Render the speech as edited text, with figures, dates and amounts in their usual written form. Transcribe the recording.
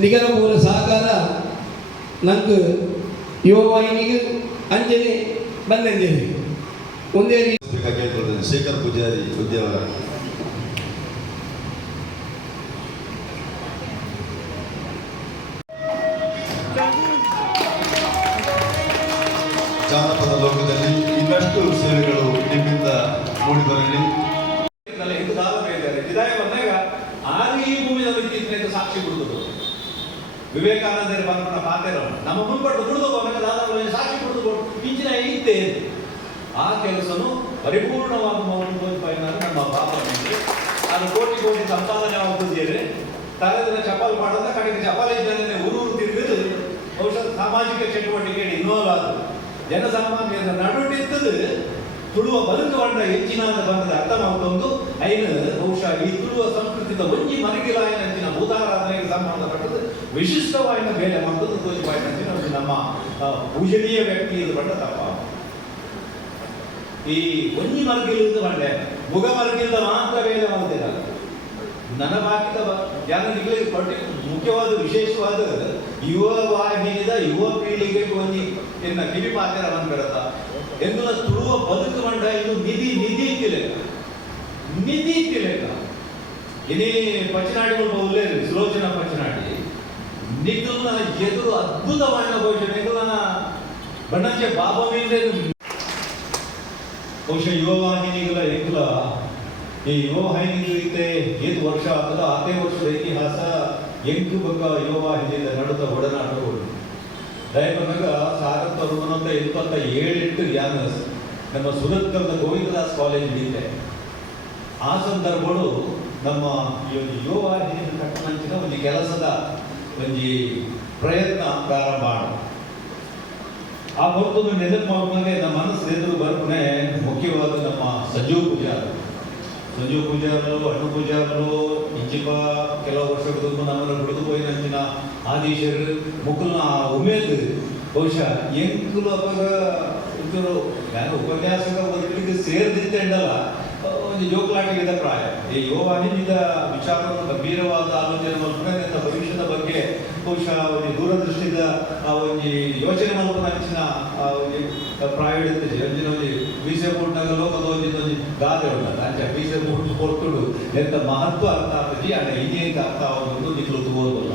ನಿಗರ ಪೂರ ಸಹಕಾರ ನಂಗೆ ಯುವವಾಹಿನಿಗೆ ಅಂಜನೆ ಬಂದಂಜನೆ ಒಂದೇ ಶೇಖರ್ ಪೂಜಾರಿ ಉದ್ಯಾವರ ಜಾನಪದ ಲೋಕದಲ್ಲಿ ಇನ್ನಷ್ಟು ಸೇವೆಗಳು ನಿಮ್ಮಿಂದ ಮೂಡಿ ಬರಲಿ. ಈ ಭೂಮಿಯ ವ್ಯಕ್ತಿತ್ವ ಸಾಕ್ಷಿ ಬಿಡುವುದು ವಿವೇಕಾನಂದರ ಬಂದ ಪಾತ್ರ ನಮ್ಮ ಮುನ್ಪಟ್ಟು ದುಡಿದು ಬಂದಾಗ ಸಾಕ್ಷಿ ಬಿಡುದು ಇಂಚಿನ ಇದ್ದೇ ಆ ಕೆಲಸನು ಪರಿಪೂರ್ಣವಾದ ನಮ್ಮ ಪಾಪನಿಗೆ ಅದು ಕೋಟಿ ಕೋಟಿ ಸಂಪಾದನೆ ಆಗುತ್ತಿದ್ದೇನೆ ತಲೆದಿನ ಚಪಾಲ್ ಮಾಡೋದ ಕಡೆಗೆ ಚಪಾಲ ಇದ್ದಾನೆ ಊರು ತಿರುಗಿದು ಬಹುಶಃ ಸಾಮಾಜಿಕ ಚಟುವಟಿಕೆ ಇನ್ವಾಲ್ವ್ ಆದವು ಜನಸಾಮಾನ್ಯರ ನಡುನಿಂತದ್ದು ತುಳುವ ಬದುಕು ಬಂಡ ಹೆಚ್ಚಿನಾದ ಬಂದ ಅರ್ಥ ಮಾಡ್ಕೊಂಡು ಐನು ಬಹುಶಃ ಈ ತುಳುವ ಸಂಸ್ಕೃತಿದ ಒಂಜಿ ಮರಗಿಲಾಯನಂಚಿನ ಭೂತಾರಾಧನೆಗೆ ಸಂಬಂಧಪಟ್ಟದ್ದು ವಿಶಿಷ್ಟವಾದ ಬೇಲೆ ಮಾಡೋದು ತೋರಿಪಾಯಿನಂಚಿನ ನಮ್ಮ ಪೂಜನೀಯ ವ್ಯಕ್ತಿ ಇದು ಬಂಡ ತಪ್ಪ ಈ ಒಂಜಿ ಮರಗಿಲಿದ್ದು ಬಂಡೆ ಮುಗ ಮರಗಿಲ್ದ ಮಾತ್ರ ಬೇಲೆ ಮಾಡ್ತಿಲ್ಲ ನನ್ನ ಬಾಕಿದ ಯಾರಿಗೆ ಮುಖ್ಯವಾದ ವಿಶೇಷವಾದ ಯುವ ವಾಹಿನಿದ ಯುವ ಪೀಳಿಗೆಗೆ ಒಂಜಿ ಎನ್ನ ಕಿವಿ ಮಾತಿರ ಬಂದ್ಬಿಡತ್ತ ಎಂದುಲ ತುಳುವ ಬದುಕು ಮಂಡ ಇದು ನಿಧಿ ತಿಲೇಕ ಇನಿ ಪಚ್ಚನಾಡಿಗಳು ಬಹುಲೇ ಸುಲೋಚನಾ ಪಚ್ಚನಾಡಿ ನಿಖಿಲ್ನ ಎದುರು ಅದ್ಭುತವಾದ ಬಹುಶಃ ನಿಖಿಲ್ನ ಬಣ್ಣಕ್ಕೆ ಬಾಬಾ ಮೀಂದೆ ಬಹುಶಃ ಯುವ ವಾಹಿನಿಗಳ ಎಂಕುಲ ಈ ಯುವ ವಾಹಿನಿಗೆ ಏದು ವರ್ಷ ಆಗ್ತದ ಅದೇ ವರ್ಷದ ಇತಿಹಾಸ ಎಂಟು ಬಗ್ಗ ಯುವ ವಾಹಿನಿಯಿಂದ ನಡೆದ ಒಡನಾಟಗಳು ದಯಪನಗ 1977 ಯಾನಸ್ ನಮ್ಮ ಸುರತ್ಕಲ್ದ ಗೋವಿಂದದಾಸ್ ಕಾಲೇಜ್ ಇದ್ದೆ ಆ ಸಂದರ್ಭಗಳು ನಮ್ಮ ಯುವ ವಾಹಿನಿ ಕಟ್ಟಣಂಚಿನ ಒಂದು ಕೆಲಸದ ಒಂದು ಪ್ರಯತ್ನ ಪ್ರಾರಂಭ ಆ ಹೊರತು ನೆನಪು ಮಾಡುವಾಗೆ ನಮ್ಮ ಮನಸ್ಸು ಎದುರು ಬರ್ಪಣೆ ಮುಖ್ಯವಾದ ನಮ್ಮ ಸಂಜೀವ್ ಪೂಜಾರರು ಅಣ್ಣು ಪೂಜಾರರು ಇಂಚಿಪ ಕೆಲವು ವರ್ಷಗಳು ನಮ್ಮನ್ನು ಬಿಡಿದು ಹೋಯಿನಂಚಿನ ಆದೀಶರು ಮುಕ್ಕಲ್ನ ಉಮೇದ್ ಬಹುಶಃ ಎಂಕುಲು ಅವಾಗ ಇಂಕರು ನಾನು ಉಪನ್ಯಾಸಕ ಬದುಕಿಗೆ ಸೇರಿದಿತ್ತಂಡಲ್ಲ ಒಂದು ಜೋಕುಲಾಟಿಗಿದ ಪ್ರಾಯ ಈ ಯುವವಾಹಿನಿದ ವಿಚಾರವನ್ನು ಗಂಭೀರವಾದ ಆಲೋಚನೆ ಮಲ್ಪನೆ ಭವಿಷ್ಯದ ಬಗ್ಗೆ ಬಹುಶಃ ಒಂದು ದೂರದೃಷ್ಟಿದ ಒಂದು ಯೋಚನೆ ಮಲ್ಪನಂಚಿನ ಪ್ರಾಯೋಡಿತದೆ ಒಂದಿನ ಒಂದು ಬೀಸೆ ಮೂಡ್ನಾಗ ಲೋಕದ ಒಂದು ಗಾದೆ ಉಂಟಲ್ಲ ಅಂಚೆ ಬೀಸೆ ಮೂಡ್ ಕೊಡ್ತುಡು ಎಂತ ಮಹತ್ವ ಅರ್ಥ ಆಗ್ತದೆ ಅಲ್ಲ ಇನ್ನೇಂತ ಅರ್ಥ ಆಗೋದು ನಿಖಲು ತಗೋದಲ್ಲ